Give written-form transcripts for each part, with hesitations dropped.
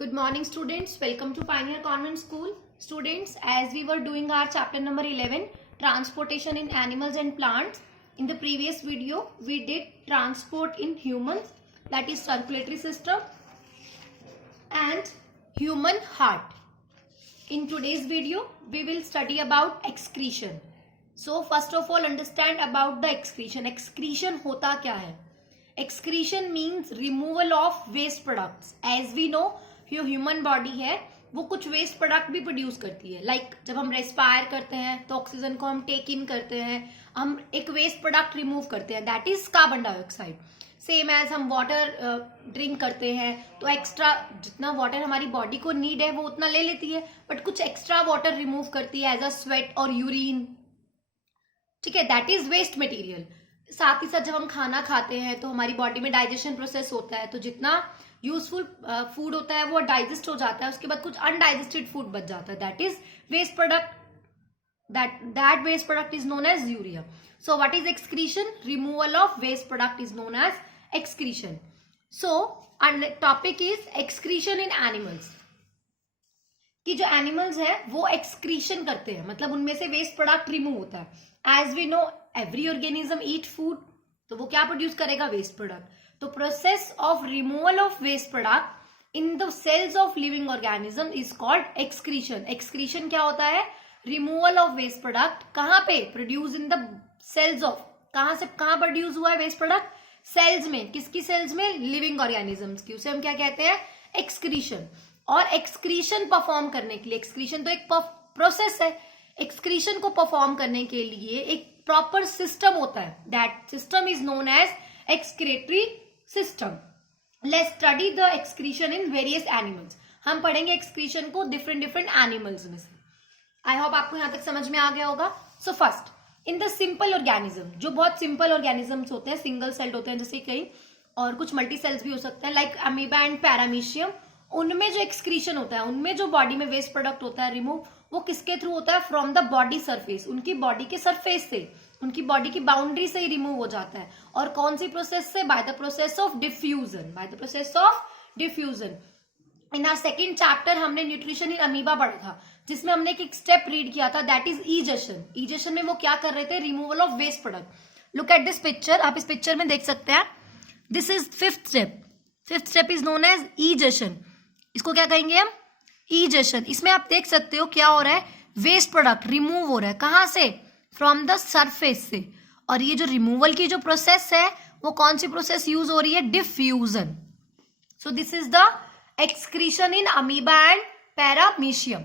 Good morning students, welcome to Pioneer Convent School. Students, as we were doing our chapter number 11, transportation in animals and plants. In the previous video, we did transport in humans, that is circulatory system and human heart. In today's video, we will study about excretion. So first of all, understand about the excretion. Excretion होता क्या है? Excretion means removal of waste products. As we know, जो human body है वो कुछ waste product भी produce करती है. लाइक जब हम रेस्पायर करते हैं तो ऑक्सीजन को हम टेक इन करते हैं, हम एक वेस्ट प्रोडक्ट रिमूव करते हैं, that is carbon dioxide. Same as हम वाटर ड्रिंक करते हैं तो एक्स्ट्रा जितना वाटर हमारी बॉडी को नीड है वो उतना ले लेती है, बट कुछ एक्स्ट्रा वाटर रिमूव करती है एज अ स्वेट और यूरिन. ठीक है, दैट इज वेस्ट मटेरियल. साथ ही साथ जब हम खाना खाते हैं तो हमारी बॉडी में डाइजेशन प्रोसेस होता है, तो जितना यूजफुल फूड होता है वो डाइजेस्ट हो जाता है, उसके बाद कुछ अनडाइजेस्टेड फूड बच जाता है, that is waste product. That waste product is known as urea. So what is excretion? Removal of waste product is known as excretion. So topic is excretion in animals. कि जो animals है वो excretion करते हैं, मतलब उनमें से waste product remove होता है. As we know every organism eat food, तो वो क्या प्रोड्यूस करेगा? Waste product. तो process of removal of waste product in the cells of living organism is called excretion. Excretion क्या होता है? Removal of waste product. कहां पे? Produce in the cells of. कहां से कहां प्रोड्यूस हुआ है वेस्ट प्रोडक्ट? सेल्स में. किसकी सेल्स में? लिविंग ऑर्गेनिजम्स की. उसे हम क्या कहते हैं? एक्सक्रीशन. और एक्सक्रीशन परफॉर्म करने के लिए, एक्सक्रीशन तो एक प्रोसेस है, एक्सक्रीशन को परफॉर्म करने के लिए एक प्रॉपर सिस्टम होता है. That system is known as excretory system. Let's study the excretion in various animals. हम पढ़ेंगे एक्सक्रीशन को डिफरेंट एनिमल्स में से. आई होप आपको यहां तक समझ में आ गया होगा. So first, in the simple organism, जो बहुत सिंपल ऑर्गेनिजम्स होते हैं, सिंगल सेल्ड होते हैं जैसे कई, और कुछ मल्टी सेल्स भी हो सकते हैं लाइक अमीबा एंड पैरामीशियम. उनमें जो एक्सक्रीशन होता है, उनमें जो बॉडी में वेस्ट प्रोडक्ट होता है रिमूव, वो किसके थ्रू होता है? From the body surface. उनकी बॉडी के सरफेस से, उनकी बॉडी की बाउंड्री से ही रिमूव हो जाता है. और कौन सी प्रोसेस से? By the process of diffusion. By the process of diffusion. In our second chapter हमने न्यूट्रिशन इन अमीबा पढ़ा था, जिसमें हमने एक स्टेप रीड किया था, दैट इज ईजेशन. ईजेशन में वो क्या कर रहे थे? Removal of waste product. Look at this picture. आप इस पिक्चर में देख सकते हैं, this is fifth step. Fifth step is known as egestion. इसको क्या कहेंगे हम? ईजेशन. इसमें आप देख सकते हो क्या हो रहा है? वेस्ट प्रोडक्ट रिमूव हो रहा है. कहां से? फ्रॉम द सरफेस से. और ये जो रिमूवल की जो प्रोसेस है वो कौन सी प्रोसेस यूज हो रही है? Diffusion. So this is the excretion in amoeba and paramecium.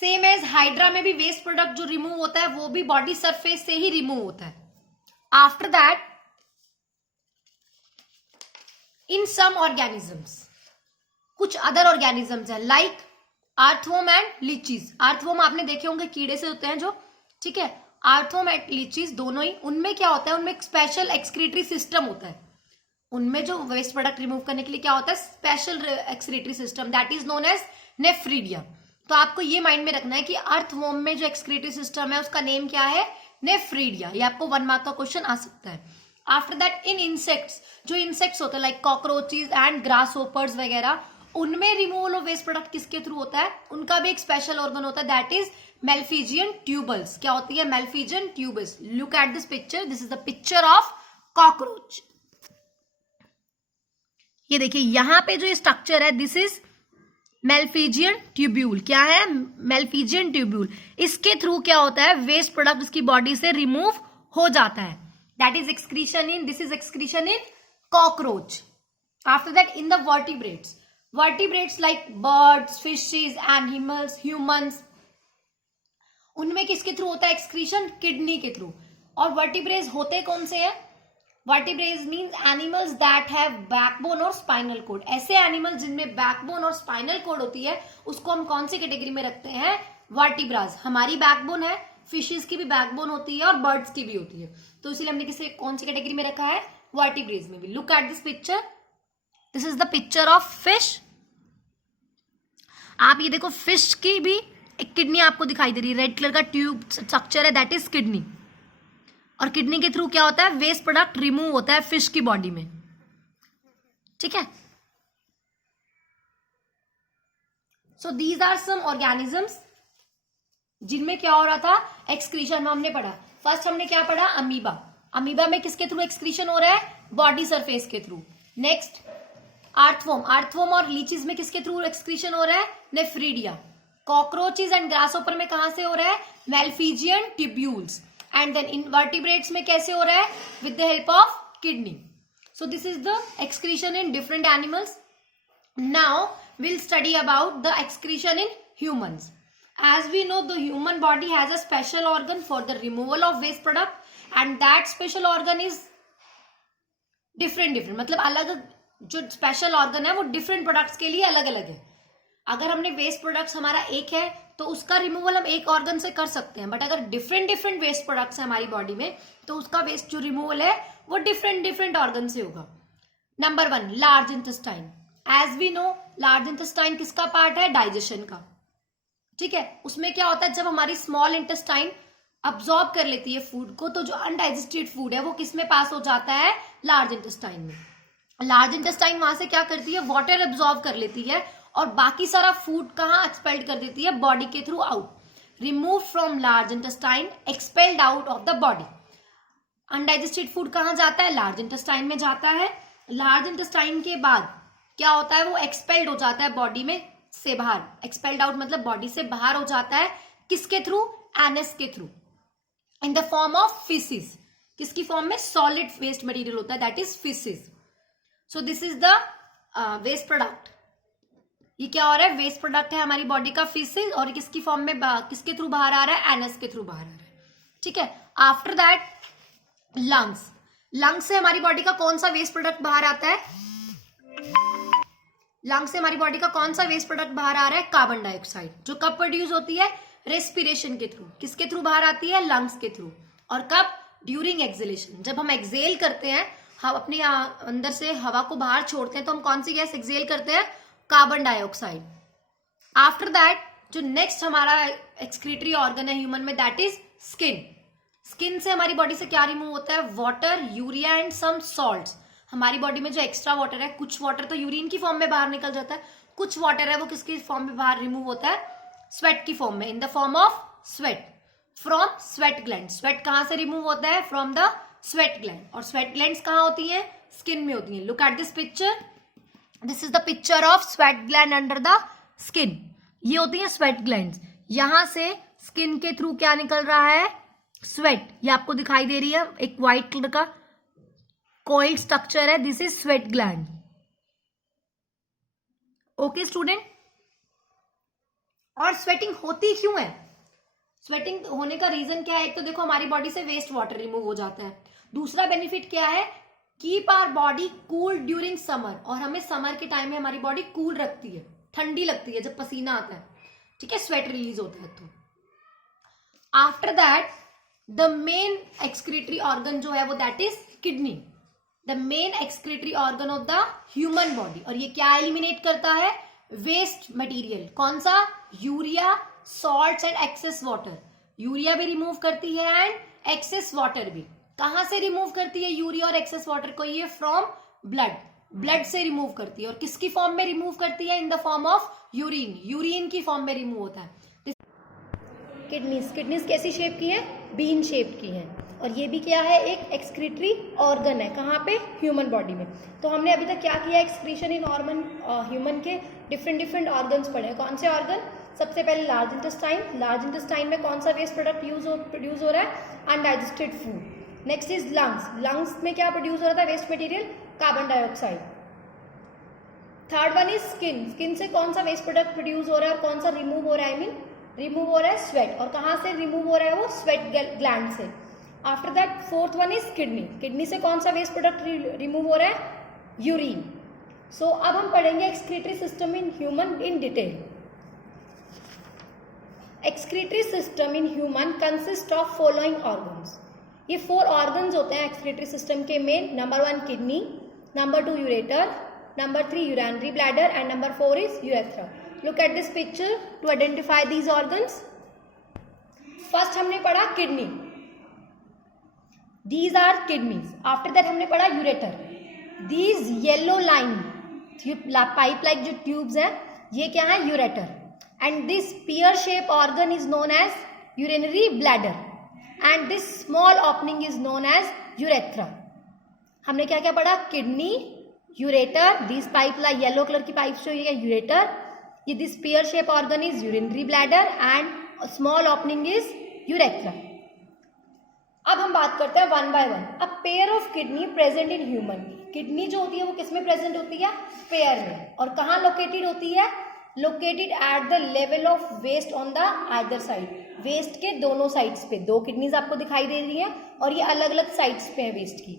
Same as hydra में भी वेस्ट प्रोडक्ट जो रिमूव होता है वो भी बॉडी सरफेस से ही रिमूव होता है. After that in some organisms, कुछ अदर ऑर्गेनिजम्स हैं like earthworm and leeches. Earthworm आपने देखे होंगे, कीड़े से होते हैं जो, ठीक है. अर्थवर्म एंड लीचीज दोनों ही, उनमें क्या होता है? उनमें एक स्पेशल एक्सक्रीटरी सिस्टम होता है. उनमें जो वेस्ट प्रोडक्ट रिमूव करने के लिए क्या होता है? Special excretory system, that is known as nephridia. तो आपको ये माइंड में रखना है कि अर्थवर्म में जो एक्सक्रीटरी सिस्टम है उसका नेम क्या है? नेफ्रीडिया. ये आपको 1 मार्क का क्वेश्चन आ सकता है. आफ्टर दैट इन इंसेक्ट्स, जो इंसेक्ट्स होते हैं लाइक कॉकरोचेस एंड ग्रासहोपर्स वगैरह, उनमें रिमूवल ऑफ वेस्ट प्रोडक्ट किसके थ्रू होता है? उनका भी एक स्पेशल ऑर्गन होता है, दैट इज मेल्फिजियन ट्यूबल्स. क्या होती है? Malpighian tubules. Look at this picture. This is the picture of cockroach. ये देखिए यहां पे जो स्ट्रक्चर है, दिस इज मेल्फिजियन ट्यूब्यूल. क्या है? मेल्फिजियन ट्यूब्यूल. इसके थ्रू क्या होता है? वेस्ट प्रोडक्ट उसकी बॉडी से रिमूव हो जाता है. That is excretion in, this is excretion in cockroach. After that in the vertebrates, vertebrates like birds, fishes, animals, humans, उनमें किसके थ्रू होता है एक्सक्रीशन? किडनी के थ्रू. और वर्टिब्रेट्स होते कौन से हैं? Vertebrates means animals that have backbone और स्पाइनल कोड. ऐसे एनिमल जिनमें बैकबोन और स्पाइनल कोड होती है उसको हम कौन सी कैटेगरी में रखते हैं? वर्टिब्रास. हमारी बैकबोन है, फिशेस की भी बैकबोन होती है और बर्ड्स की भी होती है, तो इसलिए हमने किसे कौन सी कैटेगरी में रखा है? वर्टिब्रेट्स में भी. Look at this picture. This is the picture of fish. आप ये देखो, फिश की भी एक किडनी आपको दिखाई दे रही है, रेड कलर का ट्यूब स्ट्रक्चर है, दैट इज किडनी. और किडनी के थ्रू क्या होता है? वेस्ट प्रोडक्ट रिमूव होता है फिश की बॉडी में. ठीक है. So these are some organisms जिनमें क्या हो रहा था, एक्सक्रीशन हमने पढ़ा। फर्स्ट हमने क्या पढ़ा, अमीबा। अमीबा में किसके थ्रू एक्सक्रीशन हो रहा है, बॉडी सरफेस के थ्रू। नेक्स्ट अर्थवर्म, अर्थवर्म और लीचीज में किसके थ्रू एक्सक्रीशन हो रहा है, नेफ्रीडिया। कॉकरोचेस एंड ग्रासहोपर में कहां से हो रहा है, मेल्फिजियन ट्यूब्यूल्स। एंड देन इनवर्टिब्रेट्स में कैसे हो रहा है, with the help of kidney. So this is the excretion in different animals. Now we'll study about the excretion in humans. As we know, the human body has a special organ for the removal of waste product, and that special organ is different. मतलब अलग जो special organ है वो different products के लिए अलग अलग है. अगर हमने वेस्ट प्रोडक्ट्स हमारा एक है तो उसका रिमूवल हम एक ऑर्गन से कर सकते हैं, बट अगर डिफरेंट डिफरेंट वेस्ट प्रोडक्ट्स है हमारी बॉडी में तो उसका वेस्ट जो रिमूवल है वो डिफरेंट डिफरेंट ऑर्गन से होगा. Number 1, large intestine. As we know, large intestine किसका पार्ट है, डाइजेशन का. ठीक है, उसमें क्या होता है, जब हमारी स्मॉल इंटेस्टाइन अब्सॉर्ब कर लेती है फूड को तो जो अनडाइजेस्टेड फूड है वो किस में पास हो जाता है, लार्ज इंटेस्टाइन में. लार्ज इंटेस्टाइन वहां से क्या करती है, वाटर अब्सॉर्ब कर लेती है और बाकी सारा फूड कहाँ एक्सपेल्ड कर देती है, बॉडी के through out. Remove from large intestine, expelled out of the body. Undigested food कहाँ जाता है, लार्ज इंटेस्टाइन में जाता है. लार्ज इंटेस्टाइन के बाद क्या होता है, वो एक्सपेल्ड हो जाता है बॉडी में से बाहर. एक्सपेल्ड आउट मतलब बॉडी से बाहर हो जाता है, किसके थ्रू, एनएस के through, in the form of faeces. किसकी फॉर्म में, सॉलिड वेस्ट मटेरियल होता है, that is faeces. So this is the waste product. ये क्या हो रहा है, वेस्ट प्रोडक्ट है हमारी बॉडी का, फिसिस, और किसकी फॉर्म में, किसके थ्रू बाहर आ रहा है, एनएस के थ्रू बाहर आ रहा है. ठीक है. After that lungs. लंग्स से हमारी बॉडी का कौन सा वेस्ट प्रोडक्ट बाहर आता है, लंग्स से हमारी बॉडी का कौन सा वेस्ट प्रोडक्ट बाहर आ रहा है, कार्बन डाइऑक्साइड, जो कब प्रोड्यूस होती है, रेस्पिरेशन के थ्रू. किसके थ्रू बाहर आती है, लंग्स के थ्रू. और कब, ड्यूरिंग एक्सहेलेशन. जब हम एक्सहेल करते हैं, हम अपने अंदर से हवा को बाहर छोड़ते हैं तो हम कौन सी गैस एक्सहेल करते हैं, कार्बन डाइऑक्साइड. आफ्टर दैट जो नेक्स्ट हमारा एक्सक्रीटरी ऑर्गन है ह्यूमन में, दैट इज स्किन. स्किन से हमारी बॉडी से क्या रिमूव होता है, water, urea and some salts. हमारी बॉडी में जो एक्स्ट्रा वाटर है, कुछ वाटर तो यूरिन की फॉर्म में बाहर निकल जाता है, कुछ वाटर है वो किसकी फॉर्म में बाहर रिमूव होता है, स्वेट की फॉर्म में, इन the form of sweat, from sweat gland. Sweat कहां से रिमूव होता है, फ्रॉम द स्वेट ग्लैंड. और स्वेट ग्लैंड्स कहां होती हैं, स्किन में होती हैं. Look at this picture. This is the picture of sweat gland under the skin. ये होती है स्वेट ग्लैंड्स. यहां से स्किन के थ्रू क्या निकल रहा है, स्वेट. ये आपको दिखाई दे रही है, एक व्हाइट कलर का कोइल्ड स्ट्रक्चर है, this is sweat gland. Okay student. और स्वेटिंग होती क्यों है, स्वेटिंग होने का रीजन क्या है, एक तो देखो हमारी बॉडी से वेस्ट वाटर रिमूव हो जाता है. दूसरा बेनिफिट क्या है, keep our body cool during summer. और हमें समर के टाइम में हमारी बॉडी कूल रखती है, ठंडी लगती है जब पसीना आता है. ठीक है, स्वेट रिलीज होता है. तो after that the main excretory organ जो है वो that is kidney, the main excretory organ of the human body. और ये क्या एलिमिनेट करता है, वेस्ट मटेरियल. कौन सा, urea, salts and excess water. Urea भी रिमूव करती है एंड एक्सेस वाटर भी. कहां से रिमूव करती है यूरिया और एक्सेस वाटर को, ये फ्रॉम ब्लड. ब्लड से रिमूव करती है. और किसकी फॉर्म में रिमूव करती है, इन the form of urine. Urine की फॉर्म में रिमूव होता है. किडनीज, किडनीज कैसी शेप की है, बीन शेप की है. और ये भी क्या है, एक एक्सक्रीटरी ऑर्गन है. कहाँ पे, ह्यूमन बॉडी में. तो हमने अभी तक क्या किया, एक्सक्रीशन इन ऑर्गन, ह्यूमन के डिफरेंट डिफरेंट ऑर्गन्स पढ़े. कौन से ऑर्गन, सबसे पहले लार्ज इंटेस्टाइन. लार्ज इंटेस्टाइन में कौन सा वेस्ट प्रोडक्ट प्रोड्यूस हो रहा है, undigested food. Next is lungs. Lungs में क्या प्रोड्यूस हो रहा था, waste material, carbon dioxide. Third one is skin. Skin से कौन सा वेस्ट प्रोडक्ट प्रोड्यूस हो रहा है और कौन सा रिमूव हो रहा है, आई मीन रिमूव हो रहा है, स्वेट. और कहाँ से रिमूव हो रहा है, वो स्वेट ग्लैंड से. After that fourth one is kidney. Kidney से कौन सा वेस्ट प्रोडक्ट रिमूव हो रहा है, यूरिन. सो अब हम पढ़ेंगे excretory system in human in detail. Excretory system in human consist of following organs. ये 4 ऑर्गन्स होते हैं एक्सक्रीटरी सिस्टम के main. Number 1 kidney, number 2 ureter, number 3 urinary bladder and number 4 is urethra. Look at this picture to identify these organs. First हमने पढ़ा kidney, these are kidneys. after that हमने पढ़ा ureter. these yellow line pipe like जो tubes है, ये क्या है, ureter. and this pear-shaped organ is known as urinary bladder and this small opening is known as urethra. हमने क्या क्या पढ़ा? किडनी, यूरेटर, दिस पाइप ला येलो कलर की पाइप से है यूरेटर, ये this pear-shaped organ is urinary bladder and a small opening is urethra. अब हम बात करते हैं one by one. A pair of kidney present in human. Kidney जो होती है वो किसमें प्रेजेंट होती है? पेयर में. और कहाँ लोकेटेड होती है? Located at the level of waist on the either side. Waist के दोनों साइड्स पे दो किडनीज आपको दिखाई दे रही हैं और ये अलग अलग साइड्स पे है वेस्ट की.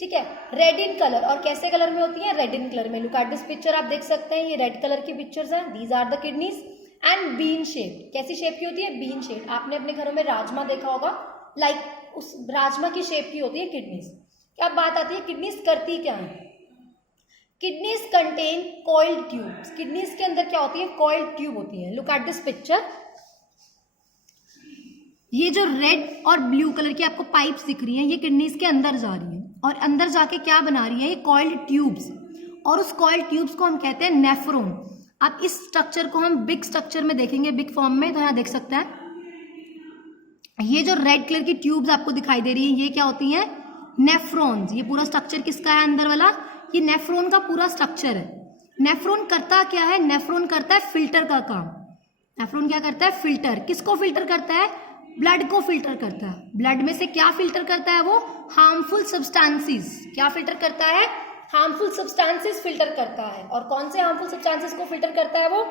ठीक है. Red in colour. और कैसे कलर में होती है? रेड इन कलर में. लुक एट दिस पिक्चर, आप देख सकते हैं ये रेड कलर की पिक्चर्स हैं. These are the kidneys and bean shape. कैसी शेप की होती है? Bean shape. आपने अपने घरों में राजमा देखा होगा, लाइक उस राजमा की शेप की होती है किडनीज. क्या बात आती है किडनीज करती क्या है? Kidneys contain coiled tubes. Kidneys के अंदर क्या होती है? कॉइल्ड ट्यूब होती है. Look at this picture. ये जो रेड और ब्लू कलर की आपको पाइप्स दिख रही हैं ये किडनीज के अंदर जा रही हैं और अंदर जाके क्या बना रही है? ये कॉइल्ड ट्यूब्स. और उस कॉइल्ड ट्यूब्स को हम कहते हैं नेफ्रॉन. अब इस स्ट्रक्चर को हम बिग स्ट्रक्चर में देखेंगे, बिग फॉर्म में, तो यहाँ देख सकते हैं ये जो रेड कलर की ट्यूब्स आपको दिखाई दे रही है ये क्या होती हैं? नेफ्रॉन्स. ये पूरा स्ट्रक्चर किसका है अंदर वाला? ये नेफ्रॉन का पूरा स्ट्रक्चर है. नेफ्रॉन करता क्या है? नेफ्रॉन करता है फिल्टर का काम. नेफ्रॉन क्या करता है? फिल्टर. किसको फिल्टर करता है? ब्लड को फिल्टर करता है. ब्लड में से क्या फिल्टर करता है वो? Harmful substances. क्या फिल्टर करता है? हार्मफुल सब्सटेंसेस फिल्टर करता है. और कौन से हार्मफुल सब्सटेंसेस को फिल्टर करता है वो?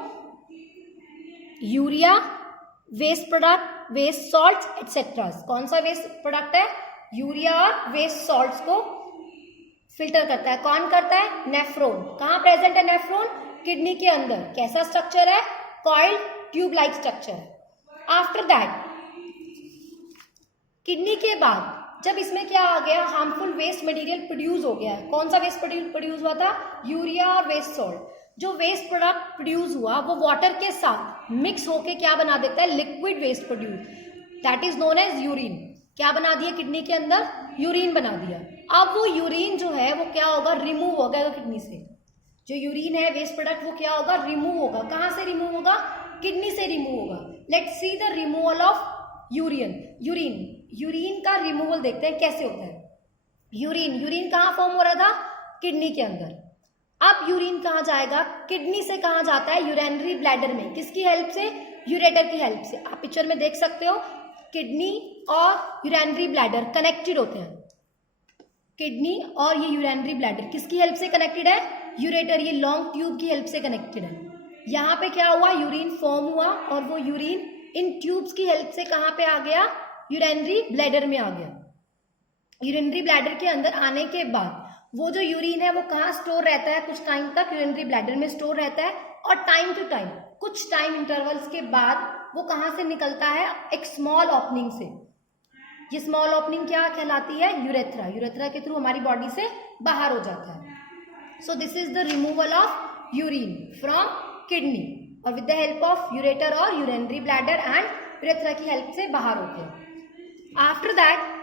Urea, waste product, waste salts etcetera. कौन सा वेस्ट प्रोडक्ट है? यूरिया और वेस्ट सॉल्ट्स को फिल्टर करता है. कौन करता है? नेफ्रॉन. कहाँ प्रेजेंट है नेफ्रॉन? किडनी के अंदर. कैसा स्ट्रक्चर है? Coiled tube like structure. After that kidney के बाद जब इसमें क्या आ गया? हार्मफुल वेस्ट मटेरियल प्रोड्यूस हो गया है. कौन सा वेस्ट प्रोड्यूस हुआ था? यूरिया और वेस्ट सॉल्ट. जो वेस्ट प्रोडक्ट प्रोड्यूस हुआ वो वाटर के साथ मिक्स होके क्या बना देता है? Liquid waste produce, that is known as urine. क्या बना दिया किडनी के अंदर? यूरिन बना दिया. अब वो यूरिन जो है वो क्या होगा? रिमूव हो गया किडनी से. जो यूरिन है वेस्ट प्रोडक्ट वो क्या होगा? रिमूव होगा. कहाँ से रिमूव होगा? किडनी से रिमूव होगा. Let's see the removal of urine. Urine का रिमूवल देखते हैं कैसे होता है. यूरिन कहाँ फॉर्म हो रहा था? किडनी के अंदर. अब यूरिन कहाँ जाएगा? किडनी से कहाँ जाता है? यूरिनरी ब्लैडर में. किसकी हेल्प से? यूरेटर की हेल्प से. आप पिक्चर में देख सकते हो किडनी और यूरिनरी ब्लैडर कनेक्टेड होते हैं. किडनी और ये यूरिनरी ब्लैडर किसकी हेल्प से कनेक्टेड है? यूरेटर, ये लॉन्ग ट्यूब की हेल्प से कनेक्टेड है. यहाँ पे क्या हुआ? यूरिन फॉर्म हुआ और वो यूरिन इन ट्यूब्स की हेल्प से कहाँ पे आ गया? यूरिनरी ब्लैडर में आ गया. यूरिनरी ब्लैडर के अंदर आने के बाद वो जो यूरिन है वो कहाँ स्टोर रहता है? कुछ टाइम तक यूरिनरी ब्लैडर में स्टोर रहता है और टाइम टू टाइम कुछ टाइम इंटरवल्स के बाद वो कहाँ से निकलता है? एक स्मॉल ओपनिंग से. ये स्मॉल ओपनिंग क्या कहलाती है? यूरेथ्रा. यूरेथ्रा के थ्रू हमारी बॉडी से बाहर हो जाता है. So this is the removal of urine from kidney और with the help of ureter और यूरिनरी ब्लैडर एंड यूरेथ्रा की हेल्प से बाहर होते हैं. आफ्टर दैट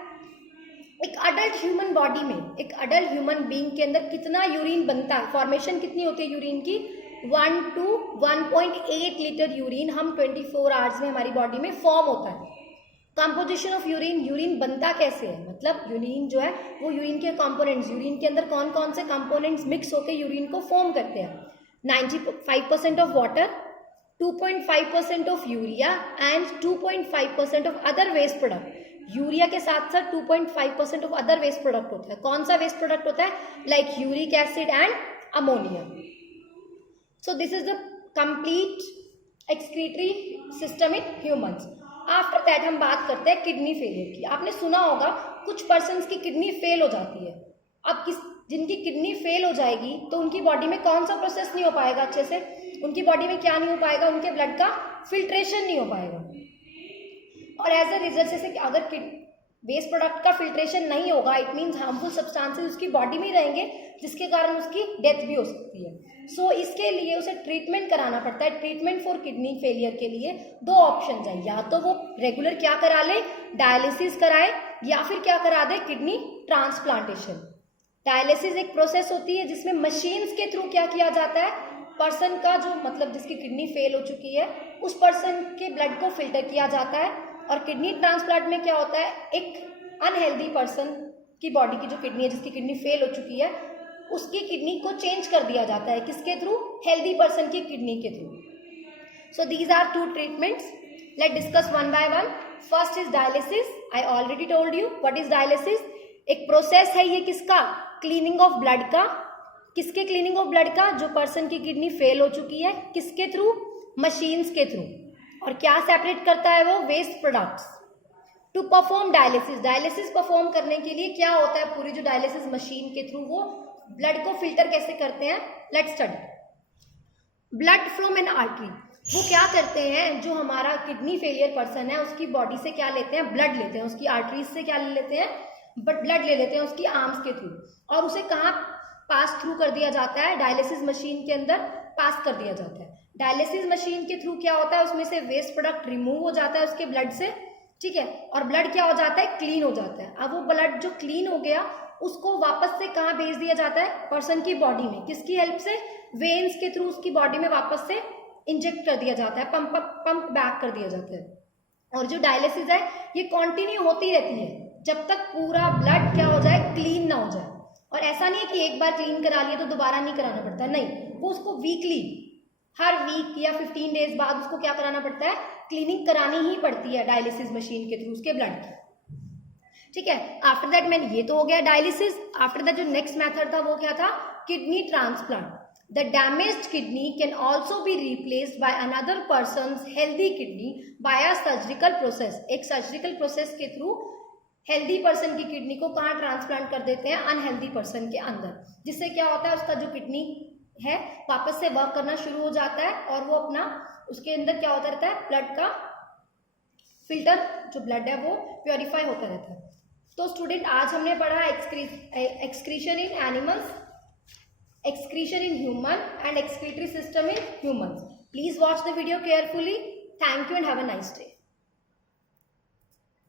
एक अडल्ट ह्यूमन बॉडी में, एक अडल्ट ह्यूमन बीइंग के अंदर कितना यूरिन बनता है? फॉर्मेशन कितनी होती है यूरिन की? 1 to 1.8 लीटर यूरिन हम 24 आवर्स में हमारी बॉडी में फॉर्म होता है. कंपोजिशन ऑफ यूरिन बनता कैसे है? मतलब यूरिन जो है वो यूरिन के कंपोनेंट्स, यूरिन के अंदर कौन कौन से कंपोनेंट्स मिक्स होकर यूरिन को फॉर्म करते हैं? 95% of water, 2.5% of urea and 2.5% of other waste product. Urea के साथ साथ 2.5% ऑफ अदर वेस्ट प्रोडक्ट होता है. कौन सा वेस्ट प्रोडक्ट होता है? Like uric acid and ammonia. So this is the complete excretory system in humans. After that हम बात करते हैं किडनी फेलियर की. आपने सुना होगा कुछ पर्सन्स की किडनी फेल हो जाती है. अब जिनकी किडनी फेल हो जाएगी तो उनकी बॉडी में कौन सा प्रोसेस नहीं हो पाएगा अच्छे से? उनकी बॉडी में क्या नहीं हो पाएगा? उनके ब्लड का फिल्ट्रेशन नहीं हो पाएगा. और एज अ रिजल्ट जैसे अगर वेस्ट प्रोडक्ट का फिल्ट्रेशन नहीं होगा, इट मीन्स हार्मफुल सब्सटेंसेस उसकी बॉडी में ही रहेंगे जिसके कारण उसकी डेथ भी हो सकती है. सो इसके लिए उसे ट्रीटमेंट कराना पड़ता है. ट्रीटमेंट फॉर किडनी फेलियर के लिए दो ऑप्शन है, या तो वो रेगुलर क्या करा ले? डायलिसिस कराए, या फिर क्या करा दे? Kidney transplantation. डायलिसिस एक प्रोसेस होती है जिसमें मशीन्स के थ्रू क्या किया जाता है? पर्सन का जो मतलब जिसकी किडनी फेल हो चुकी है उस पर्सन के ब्लड को फिल्टर किया जाता है। और किडनी ट्रांसप्लांट में क्या होता है, एक अनहेल्दी पर्सन की बॉडी की जो किडनी है, जिसकी किडनी फेल हो चुकी है, उसकी किडनी को चेंज कर दिया जाता है। किसके थ्रू? हेल्दी पर्सन की किडनी के through. So these are 2 treatments. Let discuss one by one. First is dialysis. I already told you what is dialysis. एक प्रोसेस है ये किसका? क्लीनिंग ऑफ ब्लड का. किसके क्लीनिंग ऑफ ब्लड का? जो पर्सन की किडनी फेल हो चुकी है. किसके थ्रू? मशीन्स के थ्रू. और क्या सेपरेट करता है वो? Waste products. To perform dialysis, dialysis perform करने के लिए क्या होता है? पूरी जो डायलिसिस मशीन के थ्रू वो ब्लड को फिल्टर कैसे करते हैं? Let's study. Blood from an artery. वो क्या करते हैं, जो हमारा किडनी फेलियर पर्सन है उसकी बॉडी से क्या लेते हैं? ब्लड लेते हैं. उसकी आर्टरीज से क्या ले लेते हैं? बट ब्लड ले लेते हैं उसकी आर्म्स के थ्रू. और उसे कहाँ पास थ्रू कर दिया जाता है? डायलिसिस मशीन के अंदर पास कर दिया जाता है. डायलिसिस मशीन के थ्रू क्या होता है? उसमें से वेस्ट प्रोडक्ट रिमूव हो जाता है उसके ब्लड से. ठीक है. और ब्लड क्या हो जाता है? क्लीन हो जाता है. अब वो ब्लड जो क्लीन हो गया उसको वापस से कहाँ भेज दिया जाता है? पर्सन की बॉडी में. किसकी हेल्प से? वेन्स के थ्रू उसकी बॉडी में वापस से इंजेक्ट कर दिया जाता है, पंप बैक कर दिया जाता है. और जो डायलिसिस है ये कंटिन्यू होती रहती है जब तक पूरा ब्लड क्या हो जाए? क्लीन ना हो जाए. और ऐसा नहीं है कि एक बार क्लीन करा लिया तो दोबारा नहीं कराना पड़ता. नहीं, वो उसको वीकली, हर वीक या 15 डेज बाद उसको क्या कराना पड़ता है? क्लीनिंग करानी ही पड़ती है डायलिसिस मशीन के थ्रू उसके ब्लड की. ठीक है. आफ्टर दैट मैंने ये तो हो गया डायलिसिस. आफ्टर दैट जो नेक्स्ट मेथड था वो क्या था? Kidney transplant. The damaged kidney can also be replaced by another person's healthy kidney by a surgical process. एक सर्जिकल प्रोसेस के थ्रू हेल्दी पर्सन की किडनी को कहाँ ट्रांसप्लांट कर देते हैं? अनहेल्दी पर्सन के अंदर. जिससे क्या होता है? उसका जो किडनी है वापस से वर्क करना शुरू हो जाता है और वो अपना उसके अंदर क्या होता रहता है? ब्लड का फिल्टर, जो ब्लड है वो प्योरीफाई होता रहता है. तो स्टूडेंट आज हमने पढ़ा excretion in animals, excretion in human and excretory system in humans. Please watch the video carefully. Thank you and have a nice day.